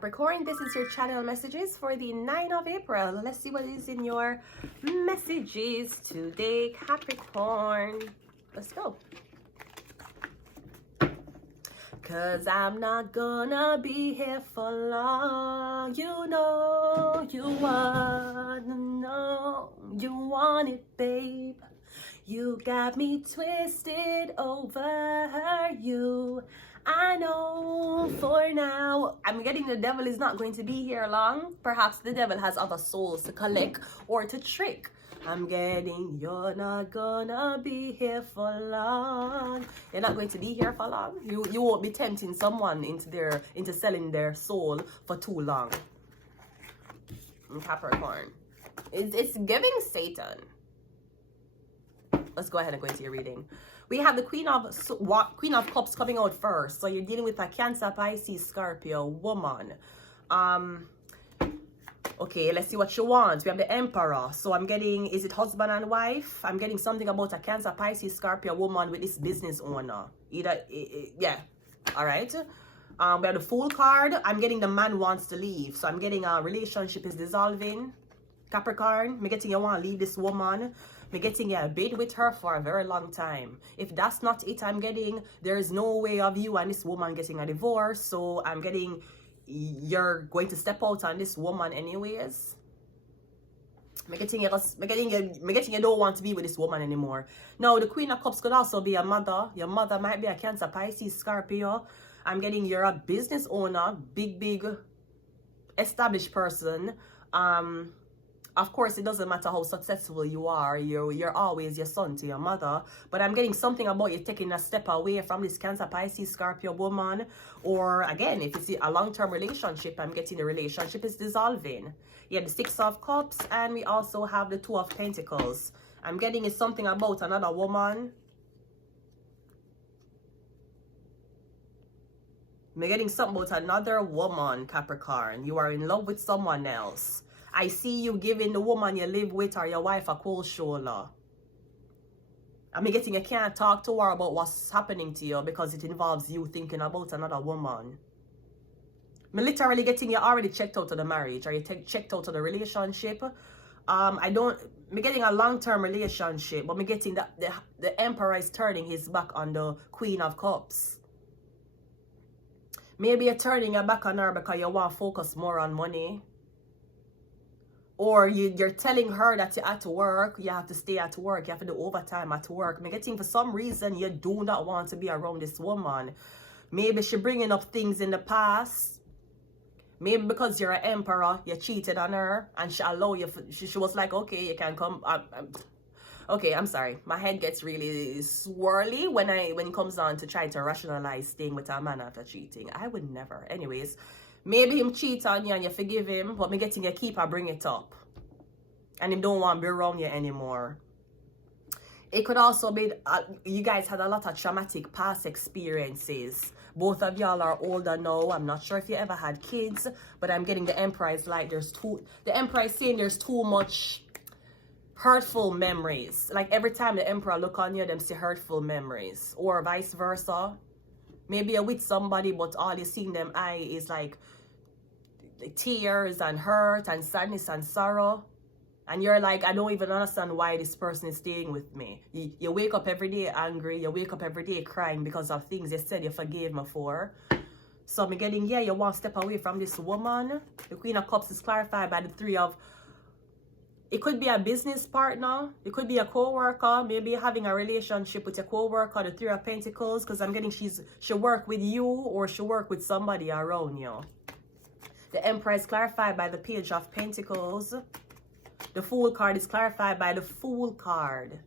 Capricorn, this is your channel messages for the 9th of April. Let's see what is in your messages today, Capricorn. Let's go. Cause I'm not gonna be here for long. You know you wanna know. You want it, babe. You got me twisted over you. I know for now. I'm getting the devil is not going to be here long. Perhaps the devil has other souls to collect or to trick. I'm getting you're not gonna be here for long. You're not going to be here for long. You won't be tempting someone into selling their soul for too long. Capricorn. It's giving Satan. Let's go ahead and go into your reading. We have the Queen of Cups coming out first. So you're dealing with a Cancer, Pisces, Scorpio woman. Okay, let's see what she wants. We have the Emperor. So I'm getting, is it husband and wife? I'm getting something about a Cancer, Pisces, Scorpio woman with this business owner. Either, yeah. All right. We have the Fool card. I'm getting the man wants to leave. So I'm getting a relationship is dissolving. Capricorn, I'm getting you want to leave this woman. I'm getting a bid with her for a very long time. If that's not it, I'm getting there is no way of you and this woman getting a divorce. So I'm getting you're going to step out on this woman anyways. I'm getting you don't want to be with this woman anymore. Now the Queen of Cups could also be a mother. Your mother might be a Cancer, Pisces, Scorpio. I'm getting you're a business owner, big established person. Of course, it doesn't matter how successful you are. You're always your son to your mother. But I'm getting something about you taking a step away from this Cancer, Pisces, Scorpio woman. Or again, if it's a long-term relationship, I'm getting the relationship is dissolving. You have the Six of Cups and we also have the Two of Pentacles. I'm getting is something about another woman. I'm getting something about another woman, Capricorn. You are in love with someone else. I see you giving the woman you live with or your wife a cold shoulder. I'm getting you can't talk to her about what's happening to you because it involves you thinking about another woman. I'm literally getting you already checked out of the marriage or you checked out of the relationship. I'm getting a long-term relationship, but I'm getting that the Emperor is turning his back on the Queen of Cups. Maybe you're turning your back on her because you want to focus more on money. Or you're telling her that you're at work, you have to stay at work, you have to do overtime at work. I'm getting for some reason you do not want to be around this woman. Maybe she's bringing up things in the past. Maybe because you're an emperor, you cheated on her and she allowed you. She was like, okay, you can come. Okay, I'm sorry. My head gets really swirly when it comes on to try to rationalize staying with a man after cheating. I would never. Anyways. Maybe him cheat on you and you forgive him, but me getting you keep bring it up. And him don't want to be around you anymore. It could also be, you guys had a lot of traumatic past experiences. Both of y'all are older now. I'm not sure if you ever had kids, but I'm getting the Emperor is like the Emperor is saying there's too much hurtful memories. Like every time the Emperor look on you, them see hurtful memories. Or vice versa. Maybe you're with somebody, but all you see in them eye is like tears and hurt and sadness and sorrow. And you're like, I don't even understand why this person is staying with me. You wake up every day angry. You wake up every day crying because of things you said you forgave me for. So I'm getting, yeah, you want to step away from this woman. The Queen of Cups is clarified by the Three of... It could be a business partner. It could be a co-worker. Maybe you're having a relationship with your co-worker, the Three of Pentacles, because I'm getting she'll work with you or she'll work with somebody around you. The Emperor is clarified by the Page of Pentacles. The Fool card is clarified by the Fool card.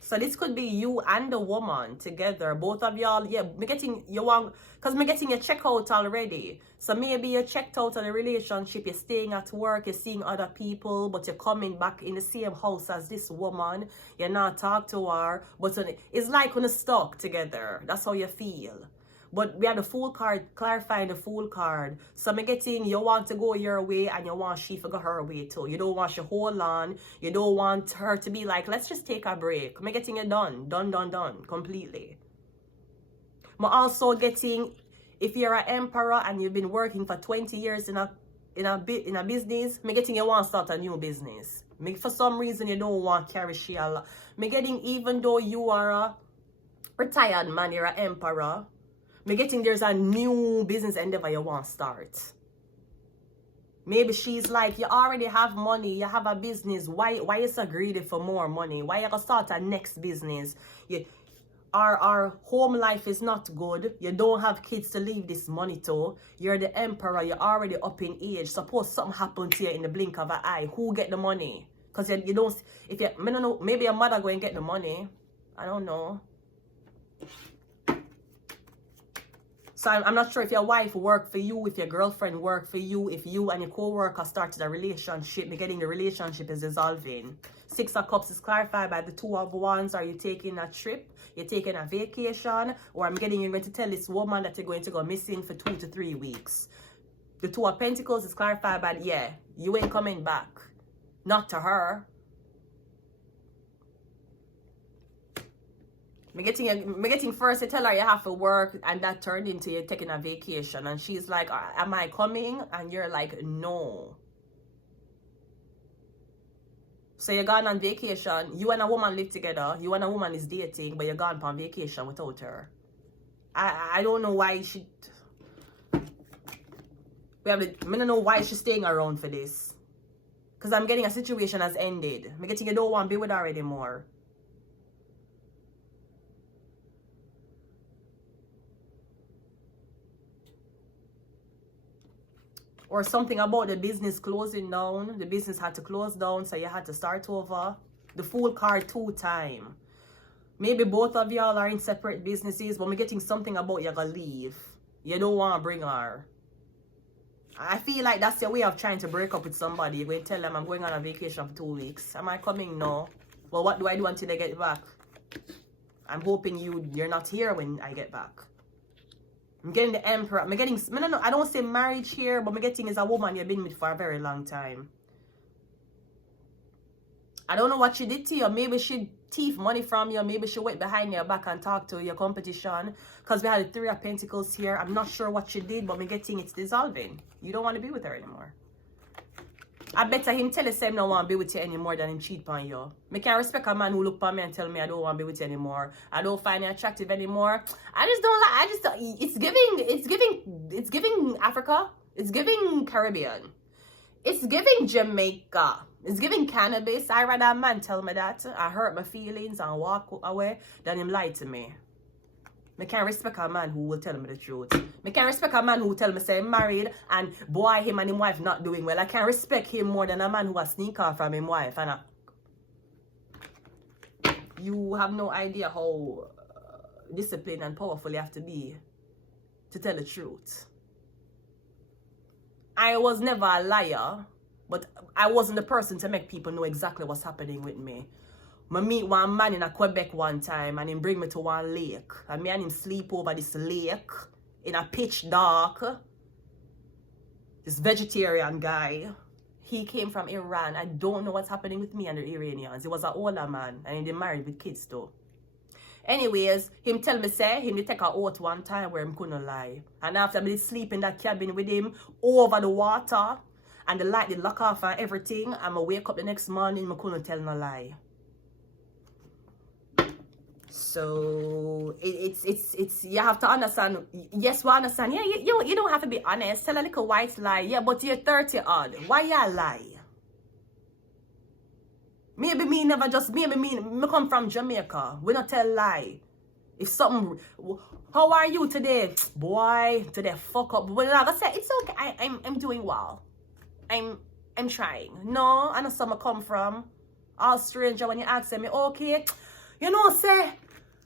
So this could be you and the woman together. Both of y'all, yeah, me getting you want, because me getting your check out already. So maybe you're checked out of the relationship, you're staying at work, you're seeing other people, but you're coming back in the same house as this woman. You're not talk to her, but it's like when you're stuck together. That's how you feel. But we have the Fool card, clarifying the Fool card. So I'm getting you want to go your way and you want she to go her way too. You don't want she hold on. You don't want her to be like, let's just take a break. I'm getting it done completely. I'm also getting, If you're an emperor and you've been working for 20 years in a business, me getting you want to start a new business. Me, for some reason you don't want to carry share. Me getting, even though you are a retired man, you're an emperor, me getting there's a new business endeavor you want to start. Maybe she's like, you already have money, you have a business, why you so greedy for more money? Why you gonna start a next business? Our home life is not good. You don't have kids to leave this money to. You're the emperor, you're already up in age. Suppose something happened to you in the blink of an eye. Who get the money? Because you don't, if you, I don't know, maybe your mother go and get the money. I don't know. So I'm not sure if your wife worked for you, if your girlfriend worked for you, if you and your co-worker started a relationship, getting the relationship is dissolving. 6 of Cups is clarified by the 2 of Wands. Are you taking a trip? You're taking a vacation? Or I'm getting you going to tell this woman that you're going to go missing for 2 to 3 weeks. The 2 of Pentacles is clarified by, yeah, you ain't coming back. Not to her. Me getting first, you tell her you have to work, and that turned into you taking a vacation. And she's like, am I coming? And you're like, no. So you're gone on vacation. You and a woman live together. You and a woman is dating, but you're gone on vacation without her. I don't know why she... I don't know why she's staying around for this. Because I'm getting a situation has ended. I'm getting you don't want to be with her anymore. Or something about the business closing down. The business had to close down, so you had to start over. The Fool card 2 times. Maybe both of y'all are in separate businesses, but we're getting something about you're gonna leave. You don't want to bring her. I feel like that's your way of trying to break up with somebody. You're going to tell them, I'm going on a vacation for 2 weeks. Am I coming? No. Well, what do I do until I get back? I'm hoping you're not here when I get back. I'm getting the Emperor. I'm getting, I don't say marriage here, but I'm getting is a woman you've been with for a very long time. I don't know what she did to you. Maybe she thief money from you. Maybe she went behind your back and talked to your competition. Because we had the 3 of Pentacles here. I'm not sure what she did, but I'm getting it's dissolving. You don't want to be with her anymore. I better him tell us I don't want to be with you anymore than him cheat on you. I can't respect a man who look on me and tell me I don't want to be with you anymore. I don't find you attractive anymore. I just don't like, I just don't, it's giving Africa. It's giving Caribbean. It's giving Jamaica. It's giving cannabis. I rather a man tell me that. I hurt my feelings and walk away than him lie to me. I can't respect a man who will tell me the truth. I can't respect a man who will tell me say I'm married and boy him and his wife not doing well. I can't respect him more than a man who will sneak off from his wife. And you have no idea how disciplined and powerful you have to be to tell the truth. I was never a liar, but I wasn't the person to make people know exactly what's happening with me. I meet one man in a Quebec one time and he bring me to one lake. And me and him sleep over this lake in a pitch dark. This vegetarian guy. He came from Iran. I don't know what's happening with me and the Iranians. He was an older man and he married with kids too. Anyways, him tell me say him take a oath one time where him couldn't lie. And after me sleep in that cabin with him over the water and the light did lock off and everything, I'ma wake up the next morning, I couldn't tell no lie. So it's you have to understand. Yes, we understand. Yeah, you don't have to be honest. Tell a little white lie. Yeah, but you're 30 odd. Why you lie? Maybe me never just me come from Jamaica. We don't tell lie. If something, how are you today, boy? Today fuck up. But I say it's okay. I'm doing well. I'm trying. No, I know somewhere come from. All stranger when you ask me, okay. You know, say,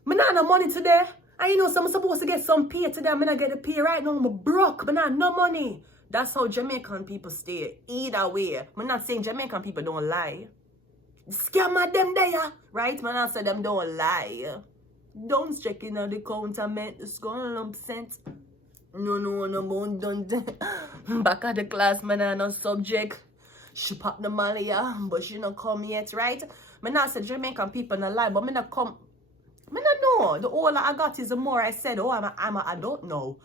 me not no money today. And you know, so I'm supposed to get some pay today. I'm not get the pay right now. I'm broke, but not no money. That's how Jamaican people stay. Either way. I'm not saying Jamaican people don't lie. Scam at them there, right? I'm not saying them don't lie. Don't check in on the counterment. It's going to No, don't. Back at the class, man, no subject. She pop the money, but she not come yet, right? I not say Jamaican people not lie, but I not know. The older I got is the more I said, oh, I'm an adult now.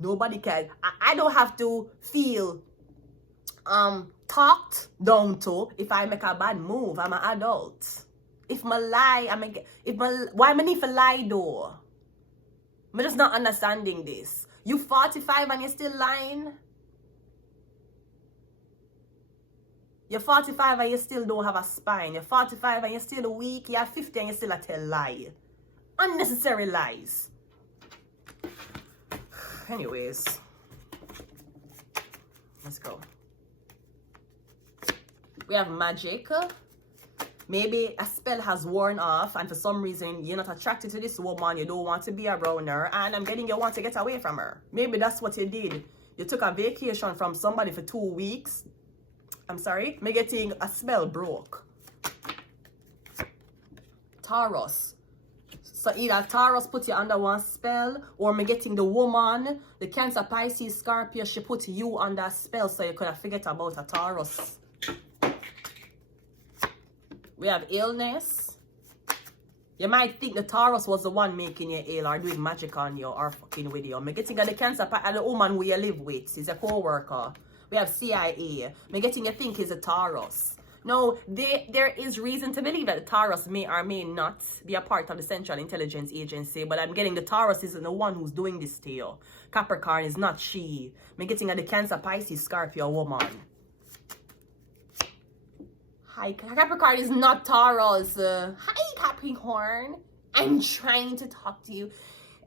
Nobody can. I don't have to feel talked down to if I make a bad move. I'm an adult. If my lie, why I need to lie though? I'm just not understanding this. You 45 and you're still lying? You're 45 and you still don't have a spine. You're 45 and you're still weak. You're 50 and you still tell lie. Unnecessary lies. Anyways, let's go. We have magic. Maybe a spell has worn off and for some reason you're not attracted to this woman. You don't want to be around her. And I'm getting you want to get away from her. Maybe that's what you did. You took a vacation from somebody for 2 weeks. I'm sorry. Me getting a spell broke. Taurus. So either Taurus put you under one spell, or me getting the woman, the Cancer, Pisces, Scorpio, she put you under a spell so you could have forget about a Taurus. We have illness. You might think the Taurus was the one making you ill or doing magic on you or fucking with you. Me getting the Cancer and the woman who you live with is a co-worker. We have CIA. Me getting you think is a Taurus. No, there is reason to believe that the Taurus may or may not be a part of the Central Intelligence Agency, but I'm getting the Taurus isn't the one who's doing this to you. Capricorn is not she. Me getting the Cancer, Pisces, Scorpio woman. Hi, Capricorn is not Taurus. Hi, Capricorn. I'm trying to talk to you,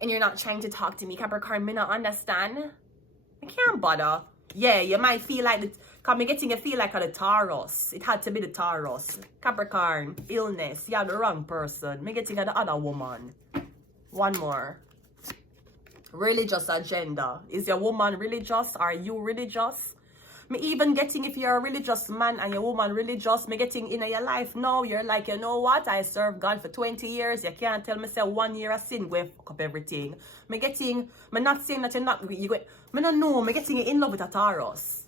and you're not trying to talk to me. Capricorn, me not understand. I can't bother. Yeah, you might feel like because me getting a feel like the Taurus. It had to be the Taurus. Capricorn, illness. You're the wrong person. Me getting the other woman. One more. Religious agenda. Is your woman religious? Are you religious? Me even getting if you're a religious man and your woman religious, me getting in your life now, you're like, you know what? I served God for 20 years. You can't tell me say 1 year of sin go fuck up everything. Me not saying that you're not, me don't know, me getting in love with a Taurus.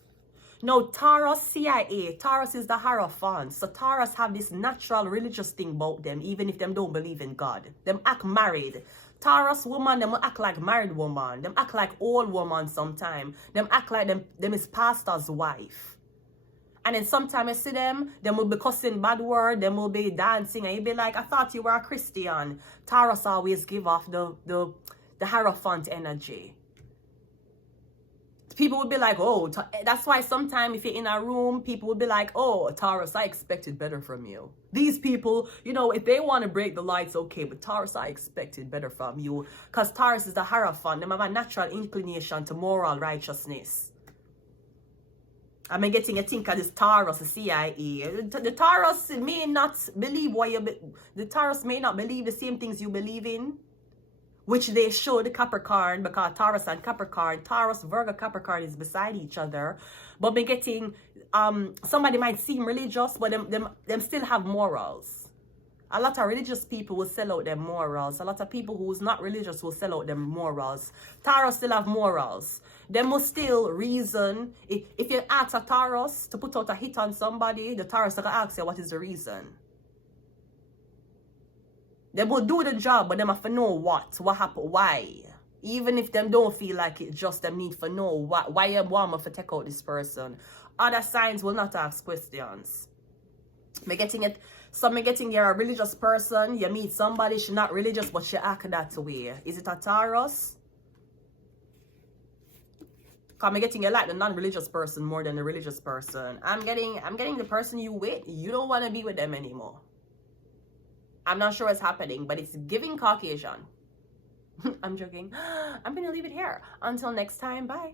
No, Taurus, CIA, Taurus is the Hierophant. So Taurus have this natural religious thing about them, even if them don't believe in God. Them act married. Taurus woman, them will act like married woman. Them act like old woman sometime. Them act like them is pastor's wife. And then sometime you see them will be cussing bad word, them will be dancing, and you be like, I thought you were a Christian. Taurus always give off the Hierophant energy. People would be like, oh, that's why sometimes if you're in a room, people would be like, oh, Taurus, I expected better from you. These people, you know, if they want to break the lights, okay, but Taurus, I expected better from you. Because Taurus is the Hierophant. They have a natural inclination to moral righteousness. I'm getting a think of this Taurus, the CIA. The Taurus may not believe the Taurus may not believe the same things you believe in. Which they should, Capricorn, because Taurus and Capricorn, Taurus, Virgo, Capricorn is beside each other. But me getting, somebody might seem religious, but them still have morals. A lot of religious people will sell out their morals. A lot of people who's not religious will sell out their morals. Taurus still have morals. They must still reason. If you ask a Taurus to put out a hit on somebody, the Taurus will ask you what is the reason. They will do the job, but they have to know what happened, why. Even if them don't feel like it, just them need to know why you want me to take out this person. Other signs will not ask questions. Me getting it. So me getting you're a religious person. You meet somebody, she's not religious, but she act that way. Is it a Taurus? Because I'm getting you like the non-religious person more than the religious person. I'm getting the person you with. You don't want to be with them anymore. I'm not sure what's happening, but it's giving Caucasian. I'm joking. I'm going to leave it here. Until next time, bye.